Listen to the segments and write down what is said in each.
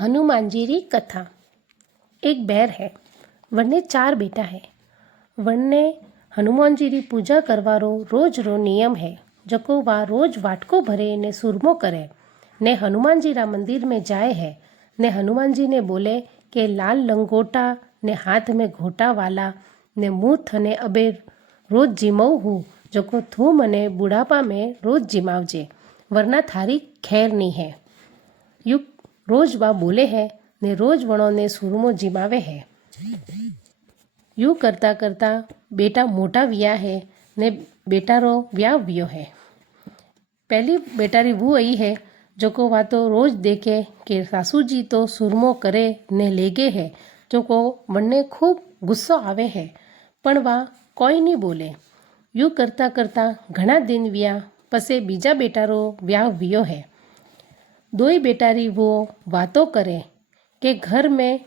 हनुमान जी री कथा। एक बैर है, वनने 4 बेटा है। वनने हनुमान जी री पूजा करवारो रोज रो नियम है। जको वा रोज वाटको भरे ने सुरमो करे ने हनुमान जी रा मंदिर में जाए है ने हनुमान जी ने बोले कि लाल लंगोटा ने हाथ में घोटा वाला ने मुँह थने अबे रोज जीमऊ हूँ जको थू मने बुढ़ापा में रोज जिमावजे वरना थारी खैर नहीं है। यू रोज बा बोले है ने रोज वणो ने सुरमो जिमावे है। यू करता करता बेटा मोटा विया है ने बेटा रो व्याह वियो है। पहली बेटा री वो आई है जो को वा तो रोज देखे कि सासू जी तो सुरमो करे ने लेगे है जो को वन्ने खूब गुस्सो आवे है पण वा कोई नहीं बोले। यू करता करता घना दिन विया पसे बीजा बेटा रो व्याह वियो है। दोई बेटारी वो वातो करे कि घर में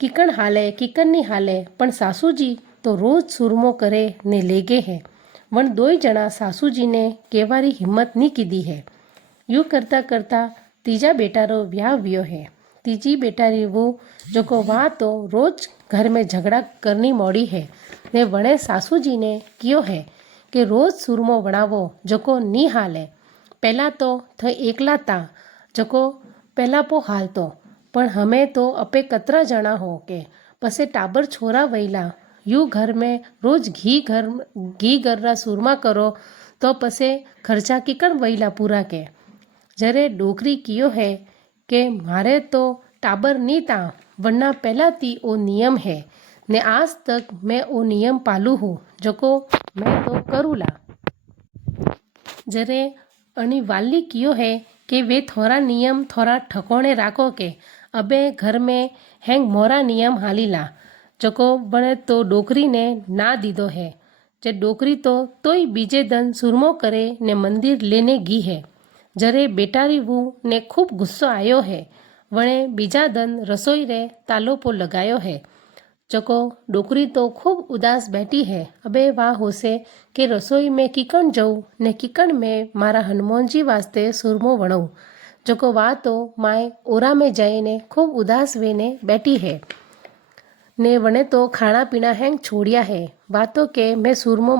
किकण हाले किकण नहीं हाले पण सासू जी तो रोज सुरमो करे ने लेगे है। वण दोई जणा सासू जी ने केवारी हिम्मत नहीं कीधी है। यू करता करता तीजा बेटारो व्याह वियो है। तीजी बेटारी वो जो को वहाँ तो रोज घर में झगड़ा करनी मोड़ी है ने वणे सासू जी ने कियो है कि रोज सुरमो वणावो जो को नी हाले। पहला तो थ एकला ता जको पहला पो हालतो पण हमें तो अपे कतरा जणा हो के पसे टाबर छोरा वैला यू घर में रोज घी गररा सुरमा करो तो पसे खर्चा किकण वैला पूरा के। जरे डोकरी कियो है कि मारे तो टाबर नी ता वरना पहला ती ओ नियम है ने आज तक मैं ओ नियम पालू हूँ जको मैं तो करूला। जरे अनी वाली कियो है कि वे थोड़ा नियम थोड़ा ठकोणे राखो के अबे घर में हैंग मोरा नियम हालीला जको बने तो डोकरी ने ना दीदो है। जे डोकरी तोय बीजे दन सुरमो करे ने मंदिर लेने गी है। जरे बेटारी वो ने खूब गुस्सो आयो है वणे बीजा दन रसोई रे तालो पो लगायो है। जको डोकरी तो खूब उदास बैठी है। अबे वाह होसे कि रसोई में किकण जाऊँ ने किकण में मारा हनुमान जी वास्ते सुरमो वणऊँ। जको वाह तो माए ओरा में जाइने खूब उदास वेने बैठी है ने वने तो खाना पीना हैंग छोड़िया है। वाह तो के मैं सुरमो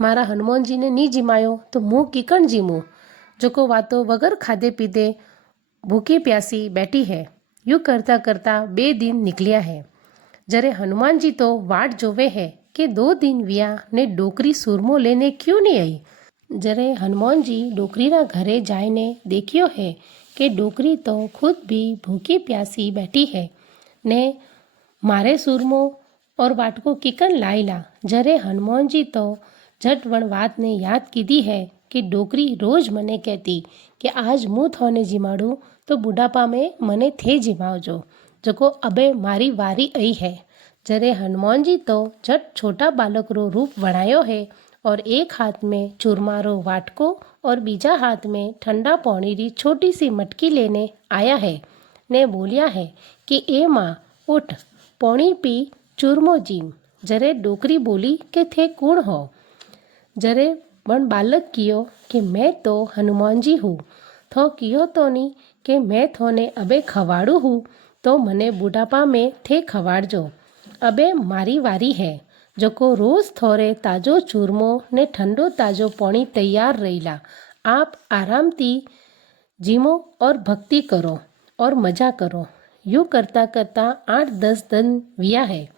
मारा हनुमान जी ने नी जिमायो तो मुँह किकण जीमूँ। जको वाह तो वगर खाधे पीधे भूखी प्यासी बैठी है। यूँ करता करता 2 दिन निकलिया है। जरे हनुमान जी तो वाट जोवे है कि 2 दिन विया ने डोकरी सुरमो लेने क्यों नहीं आई। जरे हनुमान जी डोकरी रा घरे जायने देखियो है कि डोकरी तो खुद भी भूखी प्यासी बैठी है ने मारे सुरमो और वाटको किकन लाइला। जरे हनुमान जी तो झट वण वात ने याद कीधी है कि डोकरी रोज मने कहती कि आज मुँह थोने जिमाड़ू तो बुढ़ापा में मने थे जिमावजो जको अबे मारी वारी आई है। जरे हनुमान जी तो झट छोटा बालक रो रूप वणायो है और एक हाथ में चूरमारो वाटको और बीजा हाथ में ठंडा पानी री छोटी सी मटकी लेने आया है ने बोलिया है कि ए माँ उठ पानी पी चूरमो जीम। जरे डोकरी बोली कि थे कौन हो। जरे वन बालक कियो कि मैं तो हनुमान जी हूँ। थो कियो तो नहीं कि मैं थोने अबे खवाड़ू हूँ तो मने बुढ़ापा में थे खवाड़जो। अबे मारी वारी है जको रोज थोड़े ताजो चूरमो ने ठंडो ताजो पानी तैयार रहीला। आप आराम ती जीमो और भक्ति करो और मजा करो। यूँ करता करता 8-10 दिन विया है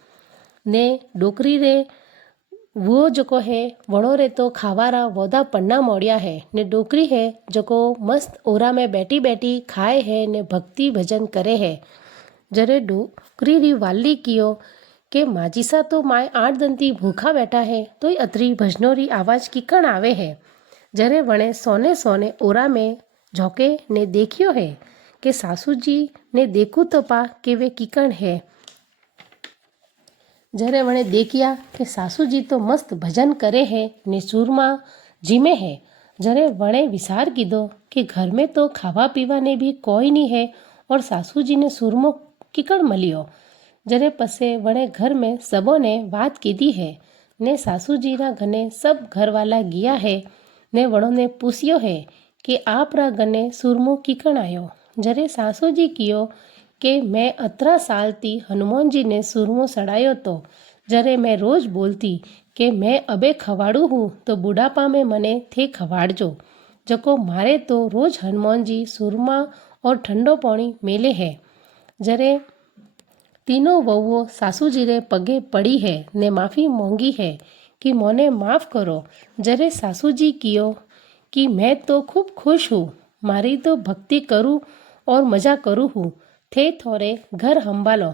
ने डोकरी रे वो जको है वणो रे तो खावारा वोदा पन्ना मोड़िया है ने डोकरी है जको मस्त ओरा में बैठी बैठी खाए है ने भक्ति भजन करे है। जरे डोकरी री वाली कियो कि माजीसा तो माए 8 दिन थी भूखा बैठा है तो ही अतरी भजनों री आवाज किकण आवे है। जरे वणे सोने सोने ओरा में झोंके ने देखियो है कि सासू जी ने देखू तो पा कि वे किकण है। जरे वणे देखिया कि सासू जी तो मस्त भजन करे है ने सूरमा जीमे है। जरे वणे विचार कीधो कि घर में तो खावा पीवा ने भी कोई नहीं है और सासू जी ने सूरमो किकण मलियो। जरे पसे वणे घर में सबों ने बात कीधी है ने सासू जी रा घने सब घर वाला गया है ने वणो ने पूछियो है कि आप रा गने सुरमो किकण आयो। जरे सासू जी कियो કે મેં 18 सालથી हनुमान ने सूरमो सड़ायो तो जरे मैं रोज बोलती कि मैं अबे खवाड़ू हूँ तो बुढ़ापा में मने थे खवाड़जो जको मारे तो रोज हनुमान जी सूरमा और ठंडो पानी मेले है। जरे तीनों वहुओं सासू रे पगे पड़ी है ने माफ़ी मांगी है कि मोने माफ़ करो। जरे सासू जी कियो कि मैं तो खूब खुश हूँ, मारी तो भक्ति करूँ और मजा करूँ हूँ, थे थोड़े घर संभालो।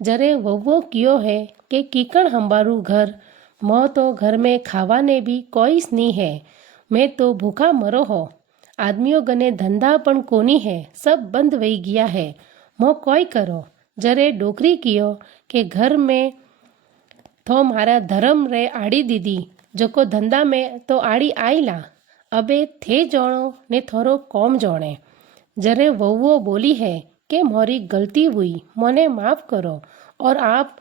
जरे वहुओं कियो है कि कीकण संभालू घर, मों तो घर में खावा ने भी कोई नहीं है, मैं तो भूखा मरो हो। आदमियों गने धंधा पण कोनी है, सब बंद वही गया है, मों कोई करो। जरे डोकरी कियो कि घर में तो मारा धर्म रे आड़ी दीदी जोको धंधा में तो आड़ी आईला, अबे थे जोणो ने थोरो कौम जोणे। जरे वहुओ बोली है कि मोरी गलती हुई, मोने माफ़ करो और आप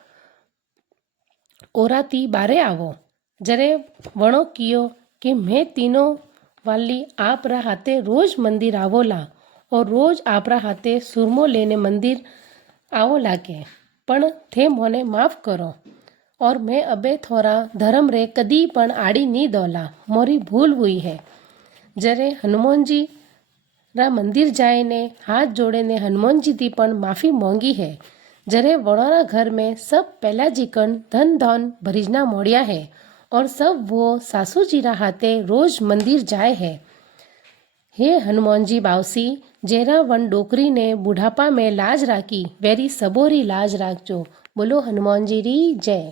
ओराती बारे आवो। जरे वणो कियो कि मैं तीनों वाली आप रा हाथे रोज मंदिर आवोला और रोज आप रा हाथे सुरमो लेने मंदिर आवो लागे, पण थे मोने माफ़ करो और मैं अबे थोड़ा धर्म रे कदी पण आड़ी नी दौला, मोरी भूल हुई है। जरे हनुमान जी रा मंदिर जाए ने हाथ जोड़े ने हनुमान जी थी पण माफ़ी मांगी है। जरे वणोरा घर में सब पहला जीकन धन धन भरीजना मोड़िया है और सब वो सासू जी रा हाथे रोज मंदिर जाए है। हे हनुमान जी बावसी, जेरा वन डोकरी ने बुढ़ापा में लाज राखी वेरी सबोरी लाज राखजो। बोलो हनुमान जी री जय।